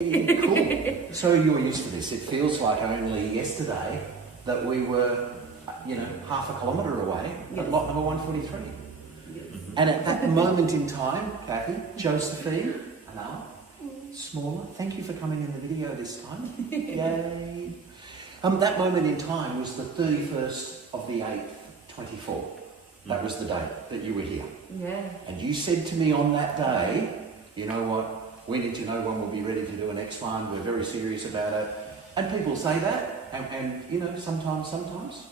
Cool. So you're used to this. It feels like only yesterday that we were, half a kilometre away at lot number 143. Yes. And at that moment in time, Patty, Josephine, Anna, smaller, thank you for coming in the video this time. Yay. That moment in time was the 31st of the 8th, 24. That was the day that you were here. Yeah. And you said to me on that day, you know what, we need to know when we'll be ready to do a next one. We're very serious about it. And people say that, and sometimes.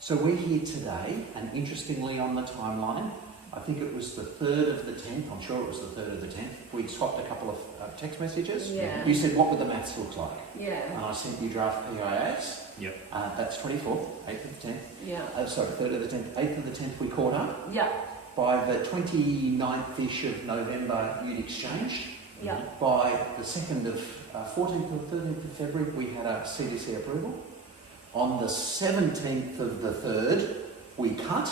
So we're here today, and interestingly on the timeline, I think it was the 3rd of the 10th, I'm sure it was the 3rd of the 10th, we'd swapped a couple of text messages. Yeah. You said, what would the maths look like? Yeah. And I sent you draft PIAs. Yep. That's 24th, 8th of the 10th. Yeah. Sorry, 3rd of the 10th, 8th of the 10th we caught up. Yeah. By the 29th-ish of November, you'd exchanged. Yeah. By the 2nd of, 14th or 13th of February, we had a CDC approval. On the 17th of the 3rd, we cut,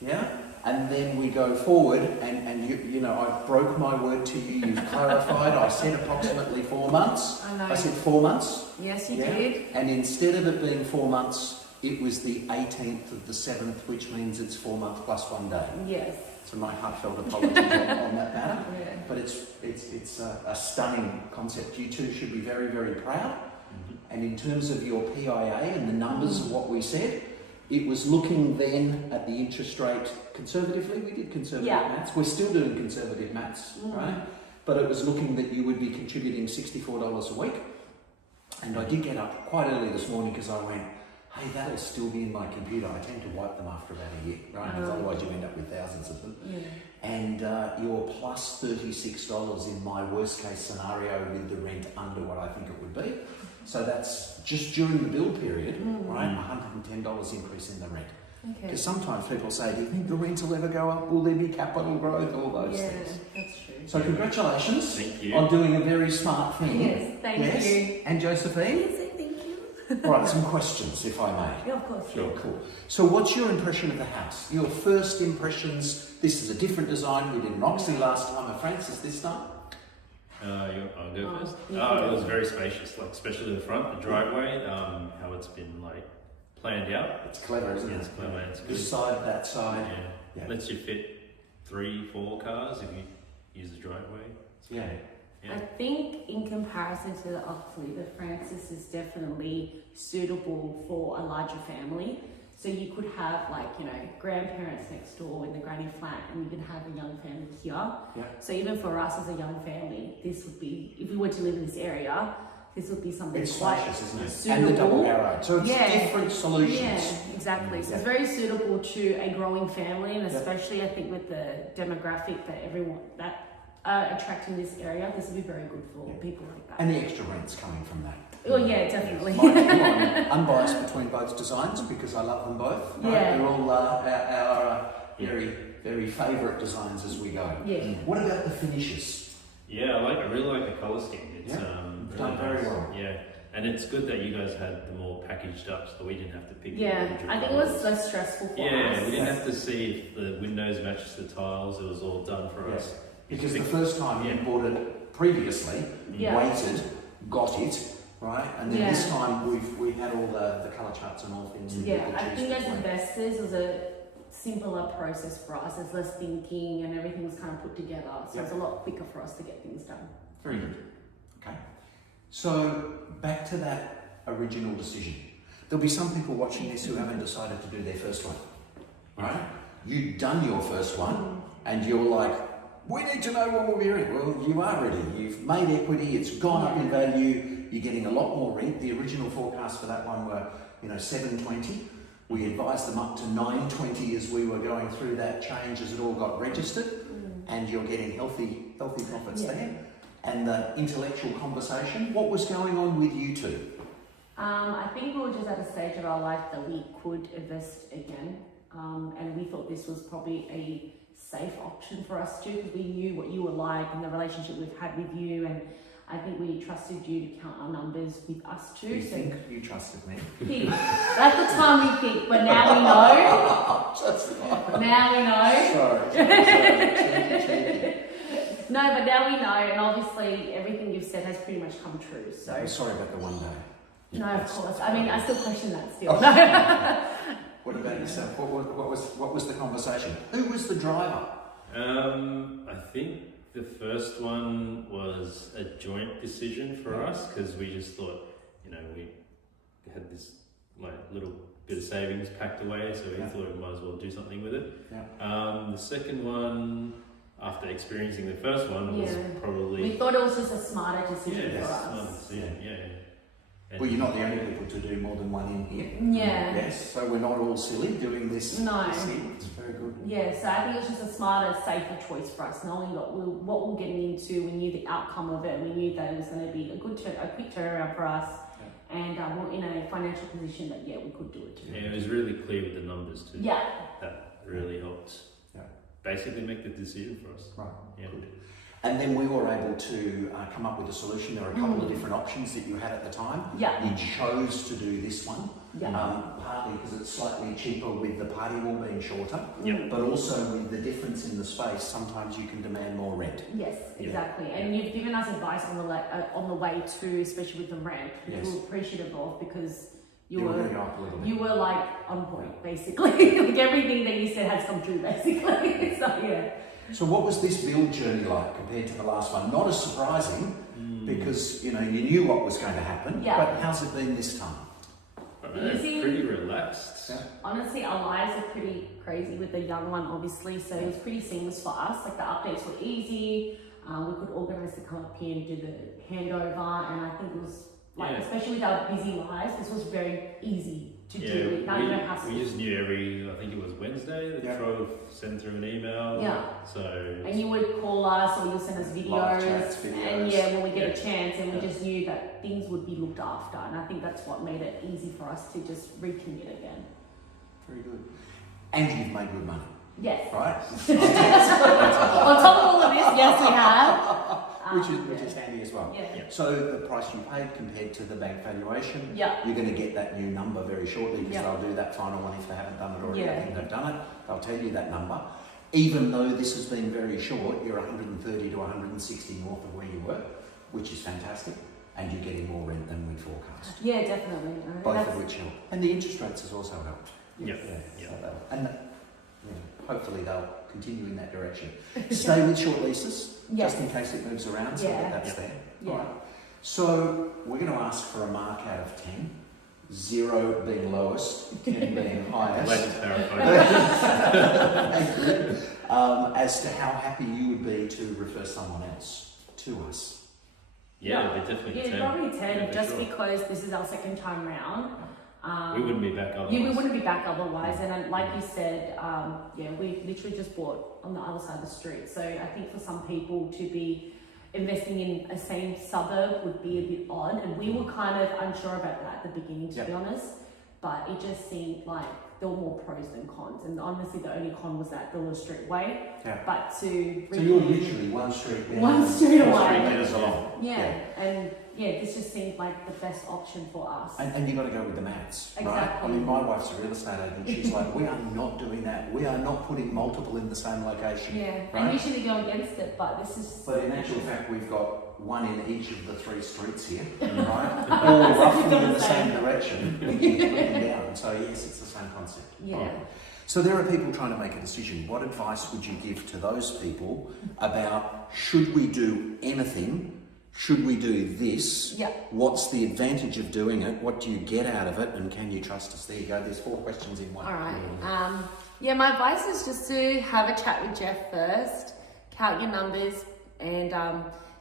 yeah? And then we go forward, and I broke my word to you, you've clarified, I said approximately 4 months. I know. I said 4 months. Yes, you did. And instead of it being 4 months, it was the 18th of the 7th, which means it's 4 months plus 1 day. Yes. So my heartfelt apologies on that matter. Yeah. But it's a stunning concept. You two should be very, very proud. And in terms of your PIA and the numbers of what we said, it was looking then at the interest rate conservatively. We did conservative maths. We're still doing conservative maths, right? But it was looking that you would be contributing $64 a week. And I did get up quite early this morning because I went, hey, that'll still be in my computer. I tend to wipe them after about a year, right? Because otherwise you end up with thousands of them. Yeah. And you're plus $36 in my worst case scenario with the rent under what I think it would be. So that's just during the build period, right? $110 increase in the rent. Okay. Because sometimes people say, do you think the rent will ever go up? Will there be capital growth? All those things. That's true. So congratulations Thank you. on doing a very smart thing. Yes, thank you. And Josephine? Yes, thank you. All right, some questions, if I may. Yeah, of course. Sure, cool. So what's your impression of the house? Your first impressions, this is a different design. We did an Oxley last time, and Francis this time. I'll go first. you It can go. was very spacious, like especially the front, the driveway, how it's been like planned out. It's clever, isn't Yeah, it? it's clever. It's good. This side, that side. Yeah. Lets you fit 3-4 cars if you use the driveway. Yeah. I think in comparison to the Oxley, the Francis is definitely suitable for a larger family. So you could have grandparents next door in the granny flat, and you can have a young family here. Yeah. So even for us as a young family, this would be, if we were to live in this area, this would be something It's quite spacious, isn't it? suitable. And the double arrow. So it's different solutions. Yeah, exactly. So it's very suitable to a growing family, and especially I think with the demographic that everyone that are attracting this area, this would be very good for people like that. And the extra rent's coming from that. Oh yeah, definitely. Mind you, I'm unbiased between both designs because I love them both. Right? Yeah. They're all our very, very favourite designs as we go. Yeah. What about the finishes? Yeah, I really like the colour scheme. It's You've really done very nice. well. Yeah, and it's good that you guys had them all packaged up so that we didn't have to pick. Yeah, individual I think it was less stressful for us. Yeah, we didn't have to see if the windows matched the tiles. It was all done for us. Because the first time you bought it previously, Yeah. waited, got it, right? And then this time we had all the colour charts and all things. that you Yeah, could I choose think as between. investors, it was a simpler process for us. There's less thinking, and everything was kind of put together. So it's a lot quicker for us to get things done. Very good. Okay. So back to that original decision. There'll be some people watching this who haven't decided to do their first one, right? You've done your first one, and you're like, we need to know when we'll be ready. Well, you are ready. You've made equity. It's gone up in value. You're getting a lot more rent. The original forecast for that one were, $720. We advised them up to $920 as we were going through that change as it all got registered, and you're getting healthy profits there. And the intellectual conversation. What was going on with you two? I think we were just at a stage of our life that we could invest again, and we thought this was probably a safe option for us too, because we knew what you were like and the relationship we've had with you, and I think we trusted you to count our numbers with us too. You think you trusted me? At the time we think, but now we know. Just Now we know. Sorry. No, but now we know, and obviously everything you've said has pretty much come true. So I'm sorry about the one day. no, of course. I mean, I still question that still. What about yourself? What was the conversation? Who was the driver? I think the first one was a joint decision for us because we just thought, we had this like little bit of savings packed away, so we thought we might as well do something with it. Yeah. The second one, after experiencing the first one, was probably... We thought it was just a smarter decision for us. Smarter decision, And Well, you're not the only people to do more than one in here. Yeah. Yes, so we're not all silly doing this. No. It's very good. Yeah, so I think it was just a smarter, safer choice for us, knowing what we were getting into. We knew the outcome of it. We knew that it was going to be a quick turnaround for us. And we're in a financial position that, we could do it too. Yeah, it was really clear with the numbers too. Yeah. That really helped basically make the decision for us. Right, yeah. Good. And then we were able to come up with a solution. There were a couple of different options that you had at the time. Yeah. You chose to do this one, partly because it's slightly cheaper with the party wall being shorter, but also with the difference in the space, sometimes you can demand more rent. Yes, exactly. And you've given us advice on the way too, especially with the rent, which we're appreciative of because you were like on point, basically. Like everything that you said has come true, basically. So So what was this build journey like compared to the last one? Not as surprising because you knew what was going to happen. Yeah. But how's it been this time? Easy. Pretty relaxed. Yeah. Honestly, our lives are pretty crazy with the young one, obviously. So it was pretty seamless for us. Like the updates were easy. We could organise to come up here and do the handover, and I think it was especially with our busy lives, this was very easy to do. We just knew I think it was Wednesday, that Troy would send through an email. Yeah. So. And you would call us or you'll send us videos. Live chats, videos. And when we get a chance, and we just knew that things would be looked after. And I think that's what made it easy for us to just recommit again. Very good. And you've made good money. Yes. Right? On top of all of this, yes, we have. Which is handy as well. Yeah. So the price you paid compared to the bank valuation, Yeah. you're going to get that new number very shortly because they'll do that final one if they haven't done it already. I think they've done it. They'll tell you that number. Even though this has been very short, you're 130 to 160 north of where you were, which is fantastic, and you're getting more rent than we forecast. Yeah, definitely. Both of which help. And the interest rates has also helped. Yeah. And hopefully they'll continue in that direction. Stay with short leases, just in case it moves around, so that's there. Yeah. All right. So we're going to ask for a mark out of 10. 0 being lowest, 10 being highest. As to how happy you would be to refer someone else to us. Yeah, definitely 10. Yeah, probably 10, Yeah, just sure. because this is our second time round. We wouldn't be back otherwise. We wouldn't be back otherwise, and like you said, we literally just bought on the other side of the street. So I think for some people to be investing in a same suburb would be a bit odd, and we were kind of unsure about that at the beginning, to be honest. But it just seemed like there were more pros than cons, and honestly, the only con was that the little street way. Yeah. But So you're literally one street down. One street away. 3 metres along. And this just seemed like the best option for us. And you've got to go with the maths, right? Exactly. I mean, my wife's a real estate agent. She's like, we are not doing that. We are not putting multiple in the same location. Yeah, right? and usually go against it, but this is... But in actual fact, we've got one in each of the 3 streets here, right? All roughly in the same direction, looking down. So yes, it's the same concept. Yeah. Right. So there are people trying to make a decision. What advice would you give to those people about should we do anything? Should we do this? Yeah. What's the advantage of doing it? What do you get out of it? And can you trust us? There you go. There's 4 questions in one. All right. My advice is just to have a chat with Jeff first, count your numbers, and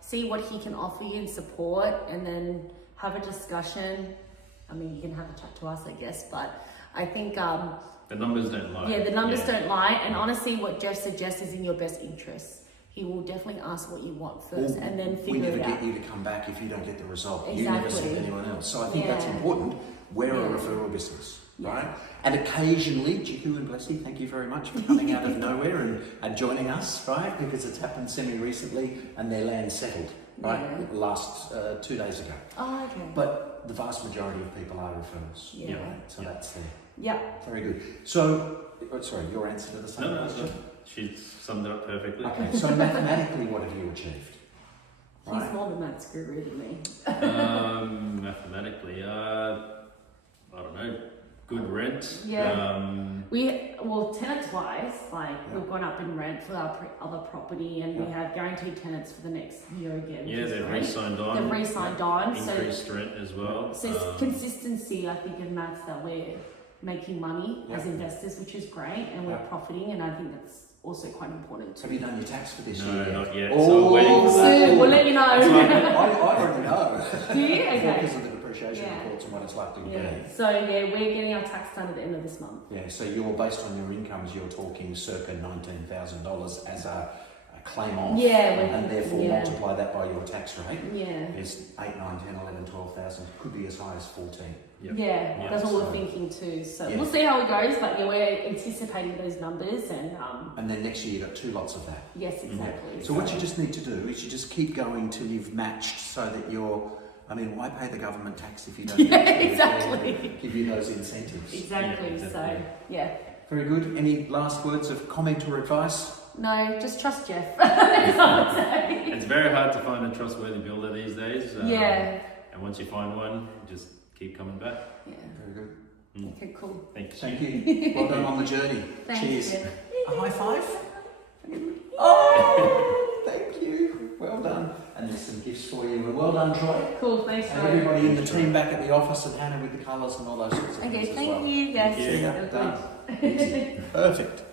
see what he can offer you in support, and then have a discussion. I mean, you can have a chat to us, I guess, but I think... the numbers don't lie. Yeah, the numbers don't lie, and honestly, what Jeff suggests is in your best interest. He will definitely ask what you want first, and then figure it out. We never get you to come back if you don't get the result. Exactly. You never see anyone else. So I think that's important. We're a referral business, right? And occasionally, Jiku and Blessy, thank you very much for coming out of nowhere and joining us, right? Because it's happened semi-recently and their land settled, right? Last 2 days ago. Oh, okay. But the vast majority of people are referrals. Yeah. Right? So that's there. Yeah. Very good. So, sorry, your answer to the same No, question? she summed it up perfectly. Okay, so mathematically, what have you achieved? He's more the maths guru than me. Mathematically, I don't know, good rent. Yeah. Tenants-wise, like Yeah. we've gone up in rent for our other property, and we have guaranteed tenants for the next year again. Yeah, which is they've great. re-signed on. They've re-signed on, so Increased rent as well. it's consistency, I think, of maths that we're making money Yeah. as investors, which is great, and we're Yeah. profiting, and I think that's also quite important too. Have you done your tax for this No, year? not yet. Oh, So I'm waiting for that. Soon, we'll let you know. I already know. Do you? Okay. Because of the depreciation Yeah. reports and what it's like to Yeah. be. So yeah, we're getting our tax done at the end of this month. Yeah, so you're based on your incomes, you're talking circa $19,000 as a claim off. Yeah, and therefore yeah. multiply that by your tax rate. Yeah. It's 8, 9, 10, 11, 12,000. Could be as high as 14. Yep. Yeah, Yeah, that's what so- we're thinking too. So Yeah. we'll see how it goes, but yeah, we're anticipating those numbers, and And then next year you've got 2 lots of that. yes, exactly. So what you just need to do is you just keep going till you've matched so that you're, I mean, why pay the government tax if you don't Yeah, need to? exactly. Give you those incentives. Exactly. Yeah, So exactly. yeah, Very good. Any last words of comment or advice? no, just trust Jeff. That's all I'd say. It's very hard to find a trustworthy builder these days. Yeah. And once you find one, just keep coming back. Yeah. Very good. Okay, cool. Thank you. Thank you. Well done on the journey. Thanks, Cheers. Jeff. A high five. Oh, thank you. Well done. And there's some gifts for you. Well done, Troy. Cool. Thanks, And Troy. everybody in the team back at the office, and Hannah with the colours and all those sorts of things Okay, as thank well. you guys. Thank you. Yeah, done. Easy. Perfect.